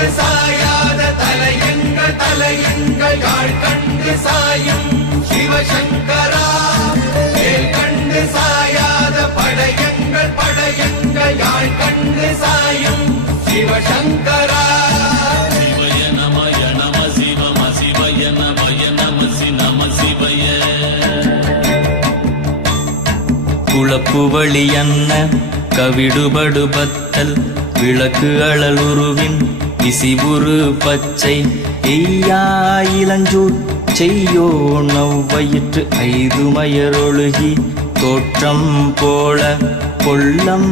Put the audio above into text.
கண்டு சாயாத தலையங்கள் தலையங்கள் யாழ் கண்டு சாயும் சிவசங்கரா. வேல் கண்டு சாயாத படையங்கள் படையங்கள் யாழ் கண்டு சாயும் சிவசங்கரா. சிவய நமய நம சிவம சிவய நமய நம நம சிவய. குளப்புவழி அன்ன கவிடுபடு பத்தல் விளக்கு அழலுருவின் விசிவுரு பச்சை எய்யா இளஞ்சூர் செய்யோ நவ்வயிற்று ஐதுமயரொழுகி தோற்றம் போல கொள்ளம்